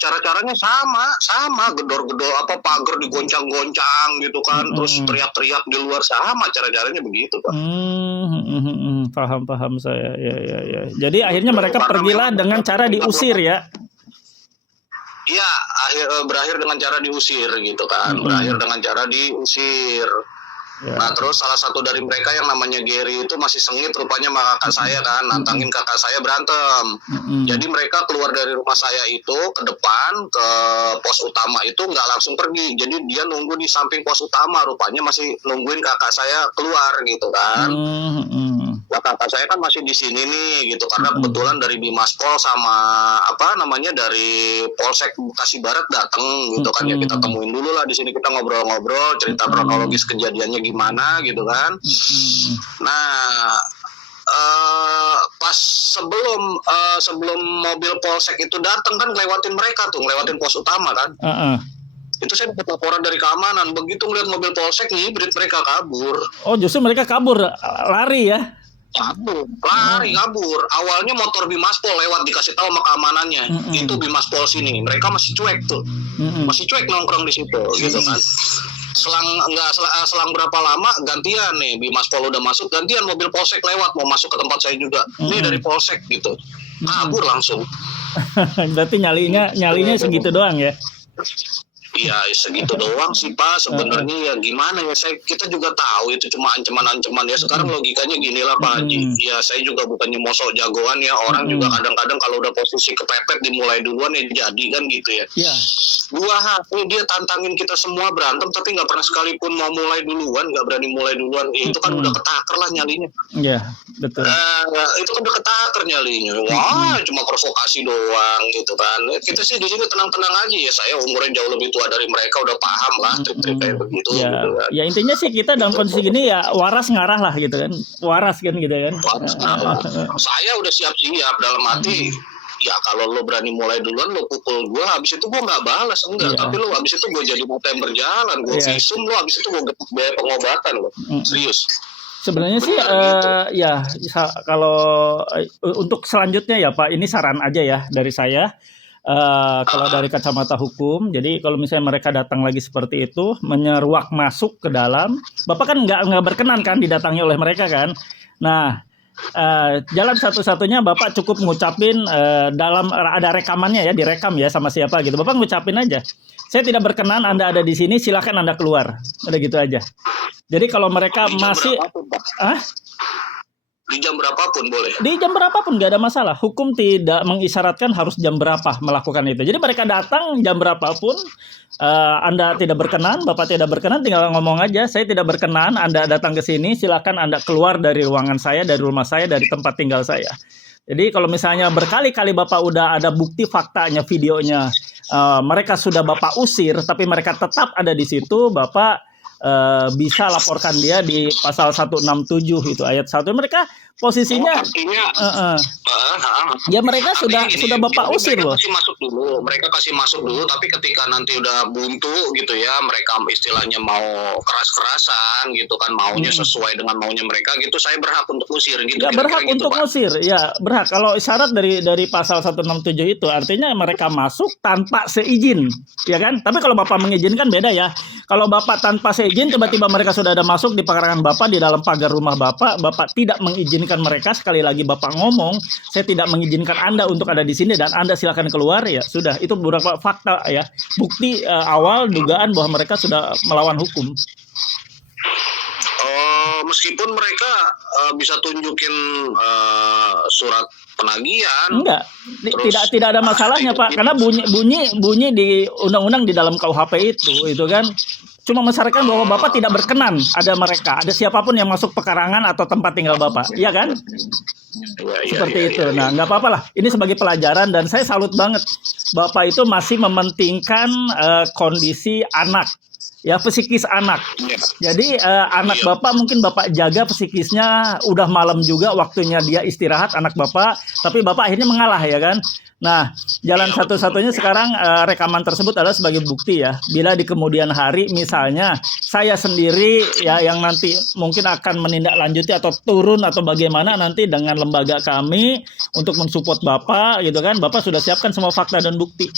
Cara-caranya sama gedor-gedor pagar digoncang-goncang gitu kan, terus teriak-teriak di luar, sama cara-caranya begitu Pak. Paham saya. Ya. Jadi akhirnya mereka pergilah dengan cara diusir ya. Iya, berakhir dengan cara diusir gitu kan. Berakhir dengan cara diusir. Ya. Nah, terus salah satu dari mereka yang namanya Gary itu masih sengit rupanya sama kakak saya kan, nantangin kakak saya berantem. Jadi mereka keluar dari rumah saya itu ke depan, ke pos utama itu nggak langsung pergi. Jadi dia nunggu di samping pos utama, rupanya masih nungguin kakak saya keluar gitu kan. Nah, kakak saya kan masih di sini nih gitu, karena kebetulan dari Bimaspol sama dari Polsek Bekasi Barat datang gitu kan, ya kita temuin dulu lah di sini, kita ngobrol-ngobrol cerita kronologis kejadiannya gimana gitu kan. Nah, pas sebelum mobil Polsek itu datang kan ngelewatin mereka tuh, ngelewatin pos utama kan. Itu saya dapat laporan dari keamanan, begitu ngeliat mobil Polsek ngibrit mereka kabur. Oh, justru mereka kabur, lari ya? Kabur. Awalnya motor Bimaspol lewat, dikasih tahu sama keamanannya. Itu Bimaspol sini. Mereka masih cuek tuh. Masih cuek nongkrong di situ gitu kan. Selang berapa lama gantian nih, Bimaspol udah masuk, gantian mobil Polsek lewat mau masuk ke tempat saya juga. Ini dari Polsek gitu. Kabur langsung. Berarti nyalinya segitu doang ya? Iya, segitu doang sih Pak. Sebenarnya ya gimana ya, kita juga tahu itu cuma ancaman-ancaman ya. Sekarang logikanya gini lah Pak Haji. Ya saya juga bukannya mau sok jagoan ya. Orang juga kadang-kadang kalau udah posisi kepepet dimulai duluan ya jadi kan gitu ya. Iya. Dia tantangin kita semua berantem tapi nggak pernah sekalipun mau mulai duluan, nggak berani mulai duluan. Itu kan udah ketaker lah nyalinya. Iya, betul. Itu kan udah ketaker nyalinya. Wah, cuma provokasi doang gitu kan. Kita sih di sini tenang-tenang aja ya. Saya umurnya jauh lebih tua dari mereka, udah paham lah trik-trik kayak begitu. Ya, gitu kan. Ya intinya sih kita dalam kondisi gini ya waras ngarah lah gitu kan. Waras kan gitu kan. Saya udah siap-siap dalam hati. Ya kalau lo berani mulai duluan lo pukul gue, habis itu gue nggak balas enggak, tapi lo habis itu gue jadi mata yang berjalan, gue visum lo, habis itu gue biaya pengobatan lo, serius. Sebenarnya sih ya kalau untuk selanjutnya ya Pak, ini saran aja ya dari saya. Kalau dari kacamata hukum, jadi kalau misalnya mereka datang lagi seperti itu, menyeruak masuk ke dalam, Bapak kan nggak berkenan kan didatangi oleh mereka kan. Nah, jalan satu-satunya Bapak cukup ngucapin dalam ada rekamannya ya, direkam ya sama siapa gitu. Bapak ngucapin aja, saya tidak berkenan Anda ada di sini, silakan Anda keluar. Udah gitu aja. Jadi kalau mereka masih di jam berapapun boleh? Di jam berapapun nggak ada masalah. Hukum tidak mengisyaratkan harus jam berapa melakukan itu. Jadi mereka datang jam berapapun, Anda tidak berkenan, Bapak tidak berkenan, tinggal ngomong aja, saya tidak berkenan Anda datang ke sini, silakan Anda keluar dari ruangan saya, dari rumah saya, dari tempat tinggal saya. Jadi kalau misalnya berkali-kali Bapak udah ada bukti faktanya, videonya, mereka sudah Bapak usir, tapi mereka tetap ada di situ, Bapak bisa laporkan dia di pasal 167 itu ayat 1. Mereka posisinya ya mereka sudah Bapak usir loh. Mereka kasih masuk dulu, tapi ketika nanti udah buntu gitu ya, mereka istilahnya mau keras-kerasan gitu kan, maunya sesuai dengan maunya mereka gitu, saya berhak untuk usir gitu. Ya berhak gitu, untuk usir, ya berhak. Kalau syarat dari pasal 167 itu artinya mereka masuk tanpa seizin, ya kan? Tapi kalau Bapak mengizinkan beda ya. Kalau Bapak tanpa seizin, tiba-tiba mereka sudah ada masuk di pekarangan Bapak, di dalam pagar rumah Bapak tidak mengizinkan mereka, sekali lagi Bapak ngomong, saya tidak mengizinkan Anda untuk ada di sini dan Anda silakan keluar, ya sudah, itu beberapa fakta ya, bukti awal dugaan bahwa mereka sudah melawan hukum. Meskipun mereka bisa tunjukin surat penagihan. Enggak, tidak ada masalahnya Pak, karena bunyi di undang-undang di dalam KUHP itu kan cuma mensyaratkan bahwa Bapak tidak berkenan ada mereka, ada siapapun yang masuk pekarangan atau tempat tinggal Bapak, iya kan? Seperti itu. Nah, nggak apa-apa lah. Ini sebagai pelajaran dan saya salut banget. Bapak itu masih mementingkan kondisi anak, ya psikis anak. Jadi anak Bapak mungkin Bapak jaga psikisnya, udah malam juga waktunya dia istirahat anak Bapak, tapi Bapak akhirnya mengalah ya kan. Nah, jalan satu-satunya sekarang rekaman tersebut adalah sebagai bukti ya. Bila di kemudian hari misalnya saya sendiri ya yang nanti mungkin akan menindaklanjuti atau turun atau bagaimana nanti dengan lembaga kami untuk mensupport Bapak gitu kan. Bapak sudah siapkan semua fakta dan bukti.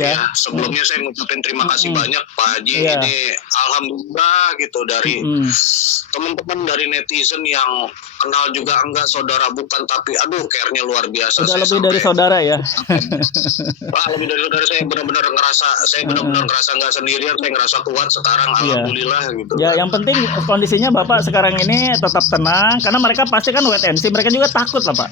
Ya, sebelumnya saya ngucapin terima kasih banyak Pak Haji. Ini alhamdulillah gitu dari teman-teman dari netizen yang kenal juga enggak saudara bukan, tapi aduh care-nya luar biasa. Udah lebih dari saudara ya. Lebih dari saudara, saya benar-benar ngerasa nggak sendirian, saya ngerasa kuat sekarang alhamdulillah gitu. Ya, yang penting kondisinya Bapak sekarang ini tetap tenang karena mereka pasti kan wait and see, mereka juga takut lah Pak.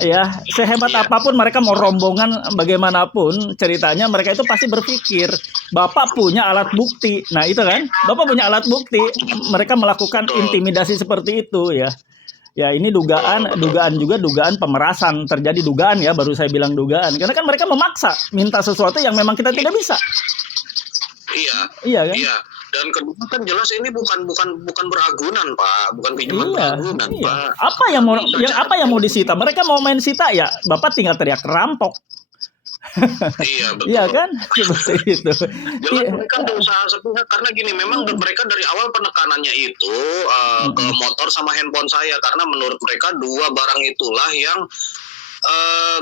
Ya, sehebat apapun mereka mau rombongan bagaimanapun ceritanya, mereka itu pasti berpikir Bapak punya alat bukti. Nah itu kan, Bapak punya alat bukti, mereka melakukan intimidasi seperti itu ya. Ya ini dugaan juga dugaan pemerasan, terjadi dugaan ya, baru saya bilang dugaan karena kan mereka memaksa minta sesuatu yang memang kita tidak bisa. Iya kan? Iya. Dan kedua kan jelas ini bukan beragunan Pak, bukan pinjaman beragunan Pak. Apa yang mau disita? Mereka mau main sita ya, Bapak tinggal teriak rampok. Iya betul. Iya kan? Seperti itu. Jelas mereka berusaha sepihak karena gini, memang mereka dari awal penekanannya itu ke motor sama handphone saya karena menurut mereka dua barang itulah yang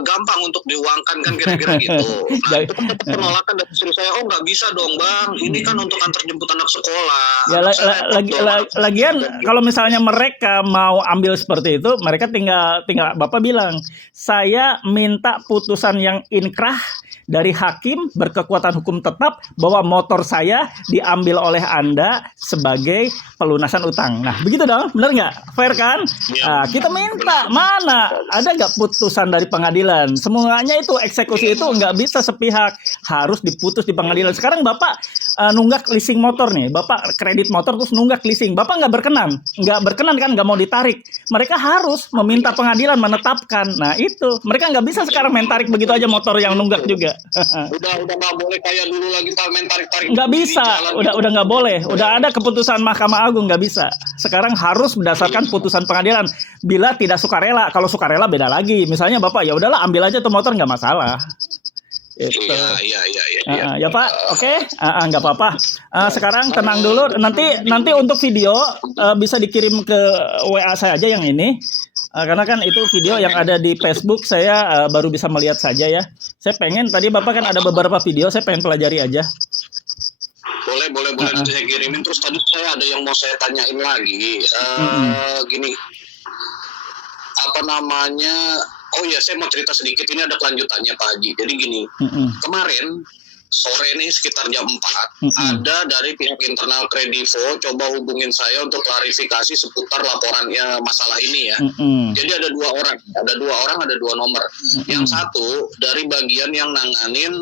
gampang untuk diuangkan kan kira-kira gitu. Nah itu kan penolakan dari istri saya, oh nggak bisa dong bang, ini kan untuk antar jemput anak sekolah. Ya lagian kalau misalnya mereka mau ambil seperti itu, mereka tinggal Bapak bilang, saya minta putusan yang inkrah dari hakim berkekuatan hukum tetap bahwa motor saya diambil oleh Anda sebagai pelunasan utang. Nah, begitu dong, benar nggak? Fair kan? Nah, kita minta, mana? Ada nggak putusan dari pengadilan? Semuanya itu, eksekusi itu nggak bisa sepihak. Harus diputus di pengadilan. Sekarang Bapak nunggak leasing motor nih. Bapak kredit motor terus nunggak leasing. Bapak nggak berkenan. Nggak berkenan kan, nggak mau ditarik. Mereka harus meminta pengadilan menetapkan. Nah, itu. Mereka nggak bisa sekarang main tarik begitu aja motor yang nunggak juga. udah nggak boleh kayak dulu lagi main tarik nggak bisa, udah nggak boleh, udah ada keputusan Mahkamah Agung, nggak bisa. Sekarang harus berdasarkan putusan pengadilan. Bila tidak sukarela, kalau sukarela beda lagi. Misalnya Bapak ya udahlah ambil aja tuh motor, nggak masalah. Itu. Iya. Ya Pak, oke, nggak apa-apa. Sekarang tenang dulu. Nanti untuk video bisa dikirim ke WA saya aja yang ini. Karena kan itu video yang ada di Facebook, saya baru bisa melihat saja ya. Saya pengen, tadi Bapak kan ada beberapa video, saya pengen pelajari aja. Boleh nanti saya kirimin. Terus tadi saya ada yang mau saya tanyain lagi. Gini, apa namanya? Oh ya, saya mau cerita sedikit, ini ada kelanjutannya Pak Haji. Jadi gini, kemarin sore ini sekitar jam 4 ada dari pihak internal Kredivo coba hubungin saya untuk klarifikasi seputar laporannya masalah ini ya. Jadi ada dua orang, ada dua nomor. Yang satu dari bagian yang nanganin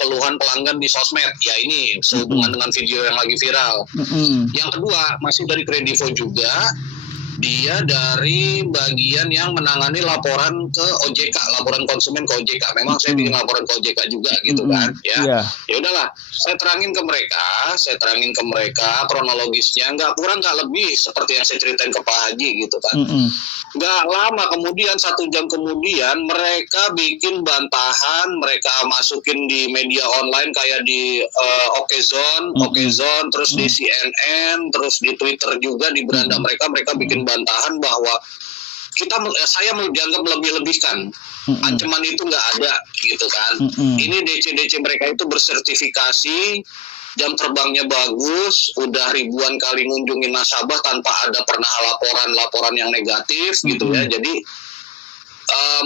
keluhan pelanggan di sosmed. Ya ini sehubungan dengan video yang lagi viral. Yang kedua masih dari Kredivo juga. Dia dari bagian yang menangani laporan ke OJK, laporan konsumen ke OJK. Memang saya bikin laporan ke OJK juga gitu kan, ya. Ya udahlah, saya terangin ke mereka kronologisnya, nggak kurang nggak lebih seperti yang saya ceritain ke Pak Haji gitu kan. Nggak lama kemudian, 1 jam kemudian mereka bikin bantahan, mereka masukin di media online kayak di Okezone, terus di CNN, terus di Twitter juga, di beranda mereka bikin bantahan bahwa saya dianggap lebih-lebihkan. Ancaman itu nggak ada gitu kan. Ini DC mereka itu bersertifikasi, jam terbangnya bagus, udah ribuan kali ngunjungin nasabah tanpa ada pernah laporan yang negatif gitu ya. Jadi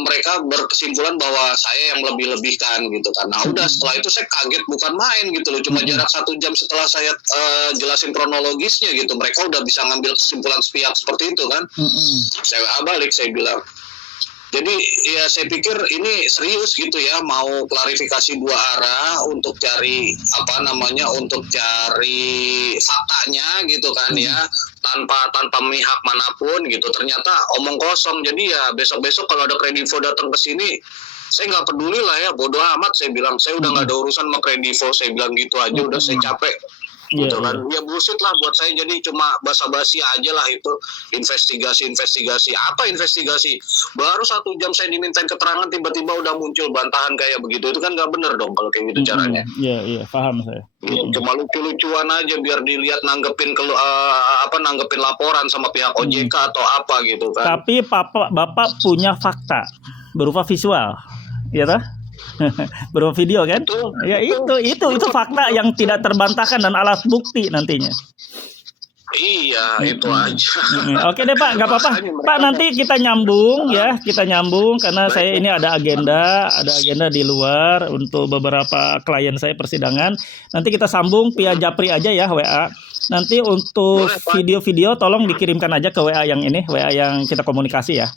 mereka berkesimpulan bahwa saya yang lebih-lebihkan gitu kan. Nah udah setelah itu saya kaget bukan main gitu loh. Cuma jarak 1 jam setelah saya jelasin kronologisnya gitu, mereka udah bisa ngambil kesimpulan sepihak seperti itu kan. Saya balik, saya bilang, jadi ya saya pikir ini serius gitu ya, mau klarifikasi 2 arah untuk cari untuk cari faktanya gitu kan ya, tanpa memihak manapun gitu. Ternyata omong kosong. Jadi ya besok-besok kalau ada Kredivo datang ke sini, saya nggak peduli lah ya, bodoh amat. Saya bilang saya udah nggak ada urusan sama Kredivo, saya bilang gitu aja. Udah saya capek. Gitu kan, ya bullshit lah buat saya. Jadi cuma basa-basi aja lah itu. Investigasi apa investigasi, baru 1 jam saya dimintain keterangan, tiba-tiba udah muncul bantahan kayak begitu. Itu kan nggak bener dong kalau kayak gitu caranya. Iya, paham saya. Cuma lucu-lucuan aja biar dilihat nanggepin nanggepin laporan sama pihak OJK atau apa gitu kan. Tapi bapak punya fakta berupa visual, ya toh? Berupa video kan? Ya itu fakta yang tidak terbantahkan dan alat bukti nantinya. Iya, itu aja. Oke deh Pak, nggak apa-apa. Pak, nanti kita nyambung ya, karena saya ini ada agenda di luar untuk beberapa klien saya persidangan. Nanti kita sambung via Japri aja ya, WA. Nanti untuk video-video tolong dikirimkan aja ke WA yang ini, WA yang kita komunikasi ya.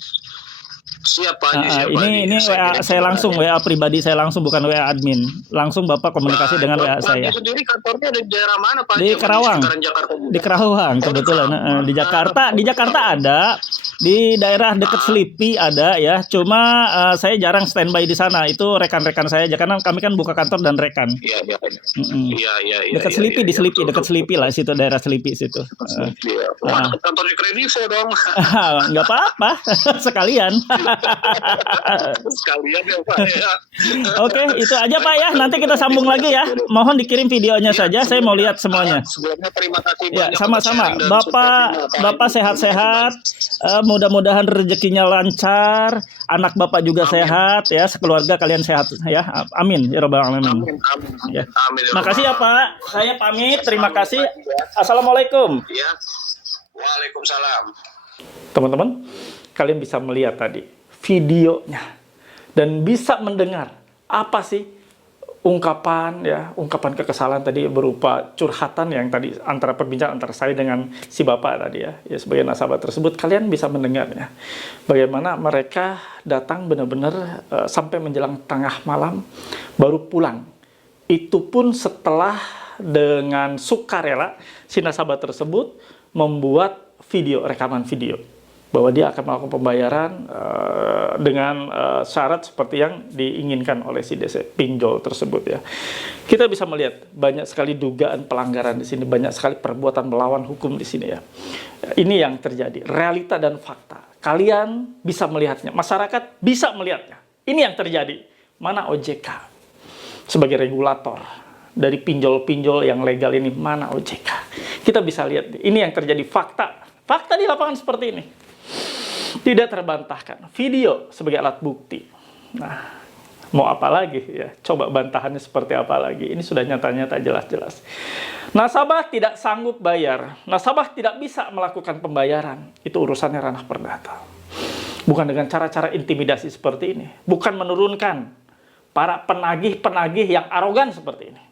Siapa ini WA saya langsung, WA pribadi saya langsung, bukan WA admin. Langsung Bapak komunikasi dengan WA saya. Sendiri kantornya di daerah mana Pak? Di Kerawang. Di Kerawang kebetulan. Di Jakarta ada, di daerah dekat Selipi ada ya. Cuma saya jarang standby di sana. Itu rekan-rekan saya aja, karena kami kan buka kantor dan rekan. Iya. Dekat Selipi, dekat Selipi lah, situ daerah Selipi situ. Kantor di Kredivo dong. Nggak apa-apa, sekalian. Sekalian ya Pak ya. Oke, itu aja Pak ya. Nanti kita sambung lagi ya. Mohon dikirim videonya saja, saya mau lihat semuanya. Sebelumnya terima kasih Ya, banyak. sama-sama. Bapak sehat-sehat. Mudah-mudahan rezekinya lancar, anak Bapak juga sehat ya, sekeluarga kalian sehat ya. Amin ya rabbal alamin. Amin. Ya. Amin. Makasih ya Pak. Saya pamit. Terima kasih. Assalamualaikum. Ya. Waalaikumsalam. Teman-teman, kalian bisa melihat tadi videonya dan bisa mendengar apa sih ungkapan kekesalan tadi berupa curhatan yang tadi perbincangan antara saya dengan si bapak tadi ya sebagai nasabah tersebut. Kalian bisa mendengarnya bagaimana mereka datang benar-benar sampai menjelang tengah malam baru pulang. Itu pun setelah dengan sukarela si nasabah tersebut membuat rekaman video bahwa dia akan melakukan pembayaran dengan syarat seperti yang diinginkan oleh si DC pinjol tersebut ya. Kita bisa melihat banyak sekali dugaan pelanggaran di sini, banyak sekali perbuatan melawan hukum di sini ya. Ini yang terjadi, realita dan fakta. Kalian bisa melihatnya, masyarakat bisa melihatnya. Ini yang terjadi. Mana OJK sebagai regulator dari pinjol-pinjol yang legal ini? Mana OJK? Kita bisa lihat, ini yang terjadi, fakta di lapangan seperti ini. Tidak terbantahkan. Video sebagai alat bukti. Nah, mau apa lagi ya? Coba bantahannya seperti apa lagi? Ini sudah nyata-nyata jelas-jelas. Nasabah tidak sanggup bayar. Nasabah tidak bisa melakukan pembayaran. Itu urusannya ranah perdata. Bukan dengan cara-cara intimidasi seperti ini. Bukan menurunkan para penagih-penagih yang arogan seperti ini.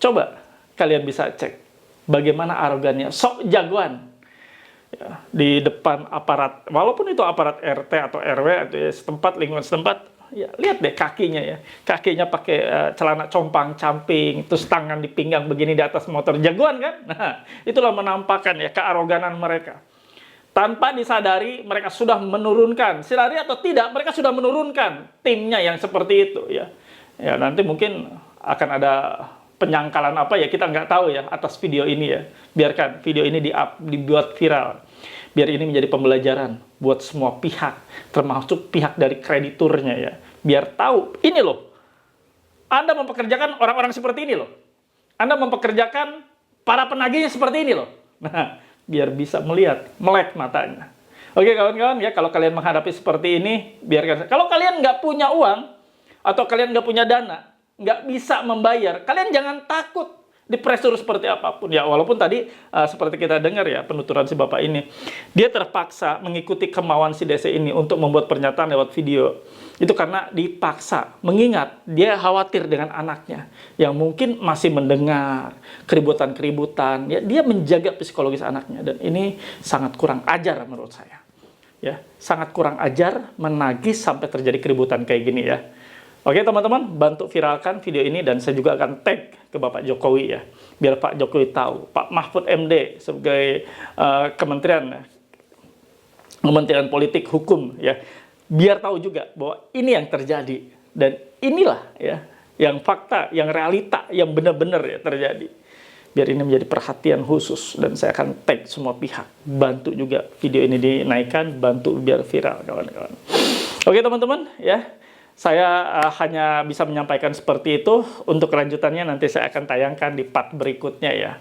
Coba kalian bisa cek bagaimana arogannya, sok jagoan. Ya, di depan aparat, walaupun itu aparat RT atau RW atau ya, setempat, lingkungan setempat, ya lihat deh kakinya pakai celana compang-camping, terus tangan di pinggang begini di atas motor, jagoan kan? Nah, itulah menampakkan ya kearoganan mereka. Tanpa disadari mereka sudah menurunkan, sadari atau tidak, mereka sudah menurunkan timnya yang seperti itu ya. Ya nanti mungkin akan ada penyangkalan apa ya, kita nggak tahu ya atas video ini ya. Biarkan video ini dibuat viral. Biar ini menjadi pembelajaran buat semua pihak, termasuk pihak dari krediturnya ya. Biar tahu, ini loh, Anda mempekerjakan orang-orang seperti ini loh. Anda mempekerjakan para penagihnya seperti ini loh. Nah, biar bisa melihat, melek matanya. Oke kawan-kawan ya, kalau kalian menghadapi seperti ini, biarkan. Kalau kalian nggak punya uang, atau kalian nggak punya dana, nggak bisa membayar, kalian jangan takut dipresur seperti apapun ya. Walaupun tadi seperti kita dengar ya penuturan si bapak ini, dia terpaksa mengikuti kemauan si DC ini untuk membuat pernyataan lewat video. Itu karena dipaksa, mengingat dia khawatir dengan anaknya yang mungkin masih mendengar keributan-keributan ya. Dia menjaga psikologis anaknya, dan ini sangat kurang ajar menurut saya ya. Sangat kurang ajar menagih sampai terjadi keributan kayak gini ya. Oke teman-teman, bantu viralkan video ini dan saya juga akan tag ke Bapak Jokowi ya. Biar Pak Jokowi tahu, Pak Mahfud MD sebagai Kementerian Politik Hukum ya. Biar tahu juga bahwa ini yang terjadi dan inilah ya yang fakta, yang realita, yang benar-benar ya terjadi. Biar ini menjadi perhatian khusus dan saya akan tag semua pihak. Bantu juga video ini dinaikkan, bantu biar viral kawan-kawan. Oke teman-teman ya. Saya hanya bisa menyampaikan seperti itu. Untuk kelanjutannya nanti saya akan tayangkan di part berikutnya ya.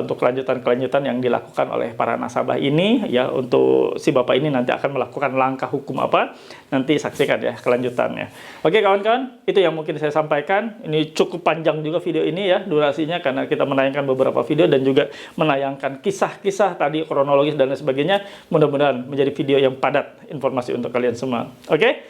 Untuk kelanjutan-kelanjutan yang dilakukan oleh para nasabah ini ya, untuk si bapak ini nanti akan melakukan langkah hukum apa, nanti saksikan ya kelanjutannya. Oke kawan-kawan, itu yang mungkin saya sampaikan. Ini cukup panjang juga video ini ya durasinya, karena kita menayangkan beberapa video dan juga menayangkan kisah-kisah tadi kronologis dan lain sebagainya. Mudah-mudahan menjadi video yang padat informasi untuk kalian semua. Oke.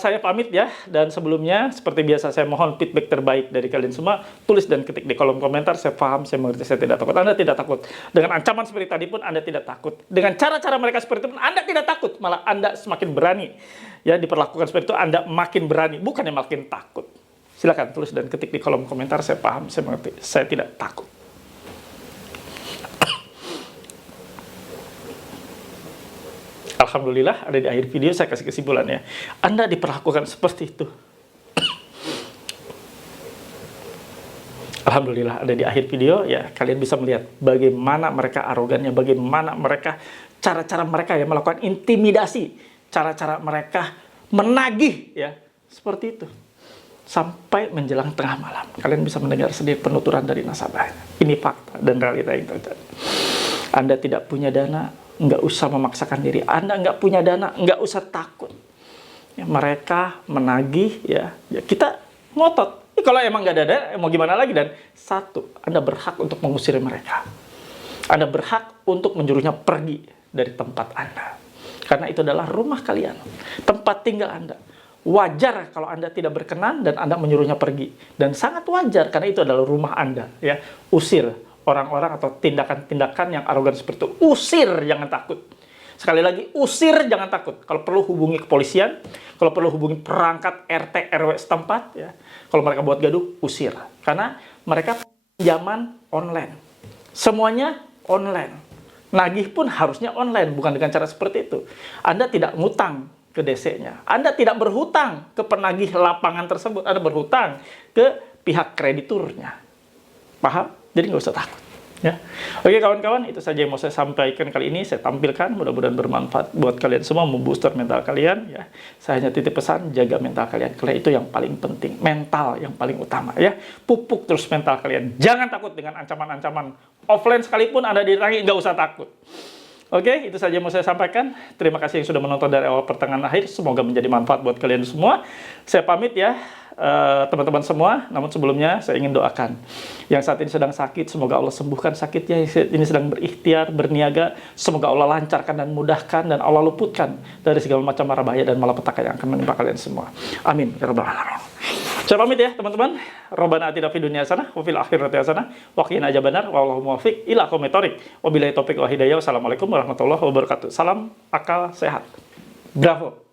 Saya pamit ya, dan sebelumnya seperti biasa saya mohon feedback terbaik dari kalian semua. Tulis dan ketik di kolom komentar. Saya paham, saya mengerti, saya tidak takut. Anda tidak takut. Dengan ancaman seperti tadi pun Anda tidak takut. Dengan cara-cara mereka seperti itu pun Anda tidak takut. Malah Anda semakin berani. Ya, diperlakukan seperti itu Anda makin berani, bukannya makin takut. Silakan tulis dan ketik di kolom komentar. Saya paham, saya mengerti, saya tidak takut. Alhamdulillah, ada di akhir video saya kasih kesimpulannya. Anda diperlakukan seperti itu. Alhamdulillah, ada di akhir video ya, kalian bisa melihat bagaimana mereka arogannya, bagaimana mereka, cara-cara mereka yang melakukan intimidasi, cara-cara mereka menagih ya, seperti itu. Sampai menjelang tengah malam. Kalian bisa mendengar sendiri penuturan dari nasabah. Ini fakta dan realita yang terjadi. Anda tidak punya dana, nggak usah memaksakan diri. Anda nggak punya dana, nggak usah takut. Ya, mereka menagih, ya kita ngotot. Kalau emang nggak ada dana, mau gimana lagi? Dan satu, Anda berhak untuk mengusir mereka. Anda berhak untuk menyuruhnya pergi dari tempat Anda. Karena itu adalah rumah kalian, tempat tinggal Anda. Wajar kalau Anda tidak berkenan dan Anda menyuruhnya pergi. Dan sangat wajar karena itu adalah rumah Anda. Ya, usir orang-orang atau tindakan-tindakan yang arogan seperti itu. Usir, jangan takut. Sekali lagi, usir, jangan takut. Kalau perlu hubungi kepolisian, kalau perlu hubungi perangkat RT RW setempat, ya. Kalau mereka buat gaduh, usir. Karena mereka pinjaman online. Semuanya online. Nagih pun harusnya online, bukan dengan cara seperti itu. Anda tidak ngutang ke DC-nya. Anda tidak berhutang ke penagih lapangan tersebut. Anda berhutang ke pihak krediturnya. Paham? Jadi nggak usah takut. Ya. Oke kawan-kawan, itu saja yang mau saya sampaikan kali ini. Saya tampilkan, mudah-mudahan bermanfaat buat kalian semua, membooster mental kalian. Ya. Saya hanya titip pesan, jaga mental kalian. Karena itu yang paling penting, mental yang paling utama. Ya. Pupuk terus mental kalian. Jangan takut dengan ancaman-ancaman offline sekalipun Anda didatangi, nggak usah takut. Oke, itu saja yang mau saya sampaikan. Terima kasih yang sudah menonton dari awal pertengahan akhir. Semoga menjadi manfaat buat kalian semua. Saya pamit ya, teman-teman semua. Namun sebelumnya saya ingin doakan yang saat ini sedang sakit, semoga Allah sembuhkan sakitnya. Ini sedang berikhtiar, berniaga, semoga Allah lancarkan dan mudahkan, dan Allah luputkan dari segala macam mara bahaya dan malapetaka yang akan menimpa kalian semua. Amin ya rabbal alamin. Saya pamit ya teman-teman. Rabbana atina fid dunya hasanah wa fil akhirati hasanah wa qina adzabannar. Wallahu muwaffiq ila aqwamit thoriq. Wabillahi taufiq wa hidayah. Wassalamualaikum warahmatullahi wabarakatuh. Salam akal sehat. Bravo.